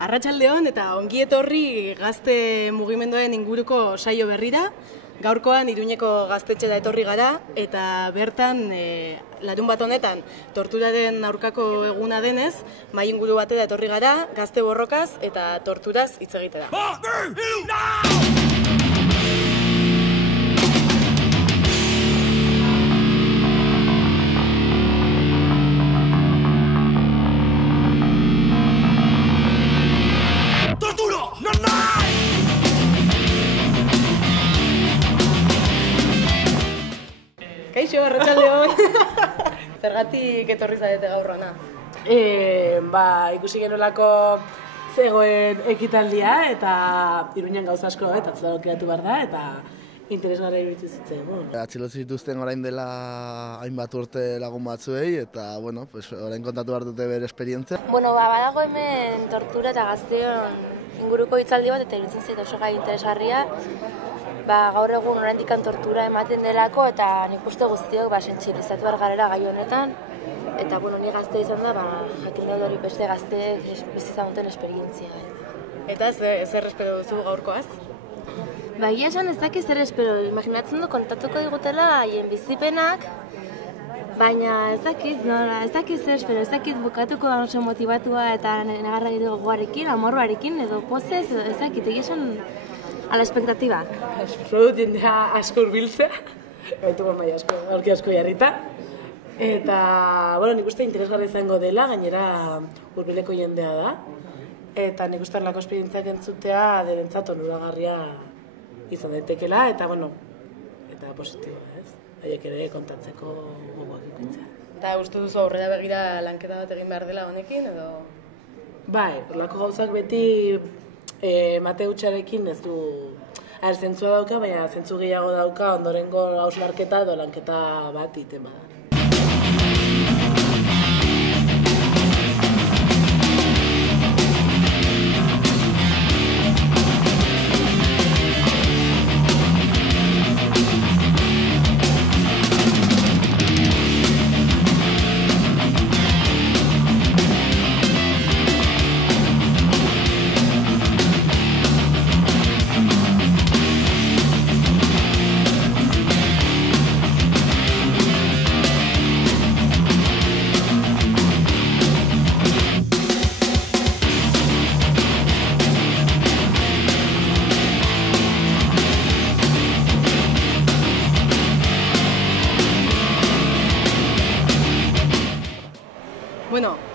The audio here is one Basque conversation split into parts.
Arratsaldeon eta ongi etorri gazte mugimenduaren inguruko saio berrira. Gaurkoan Iruñeko gaztetxera etorri gara eta bertan larunbat honetan torturaren aurkako eguna denez, mahai inguru batera etorri gara, gazte borrokaz eta torturaz hitz egitera. Kaixo, arratsaldeon. Zergatik etorri zarete gaur hona? Ikusi genolako zegoen ekitaldia eta Iruñan gauza asko eta atzeratu behar da eta interesgarria iruditu zitzaigun. Atxilotu zituzten orain dela hainbat urte lagun batzuei eta orain kontatu behar dute bere esperientzia. Badago hemen tortura eta gazteon inguruko hitzaldi bat eta iruditzen zait oso gai interesgarria. Gaur egun oraindik tortura ematen delako eta nik uste guztiok sentsibilizatu behar garela gai honetan. Eta ni gazte izan da, jakin dut hori beste gazteek bizi izan duten esperientzia. Eta zer espero duzu gaurkoaz? Egia esan ez dakit zer espero, imaginatzen du kontatuko digutela haien bizipenak, baina ez dakit zer espero, ez dakit bukatuko da oso motibatua eta negarra gogoarekin, amorruarekin edo pozez, ez dakit, egia esan a la expectativa. Espero dut jendea asko urbiltzea, baituko mai aurki asko jarrita. Eta, nik uste interesgarri izango dela, gainera hurbileko jendea da. Eta nik uste lako esperientziak entzutea derentzat onuragarria izan daitekela, eta positiboa, ez? Haiek ere kontatzeko gogoak ikutzea. Eta uste duzu aurrera begira lanketa bat egin behar dela honekin, edo? Horrelako gauzak beti mate hutsarekin ez du zentzua dauka, baina zentzu gehiago dauka ondorengo hausnarketa edo lanketa bat egiten bada.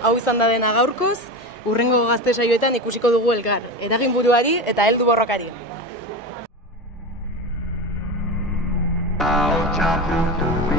Hau izan da dena gaurkoz, hurrengo gazte saioetan ikusiko dugu elkar, eragin buruari eta heldu borrokari. Chao, chao,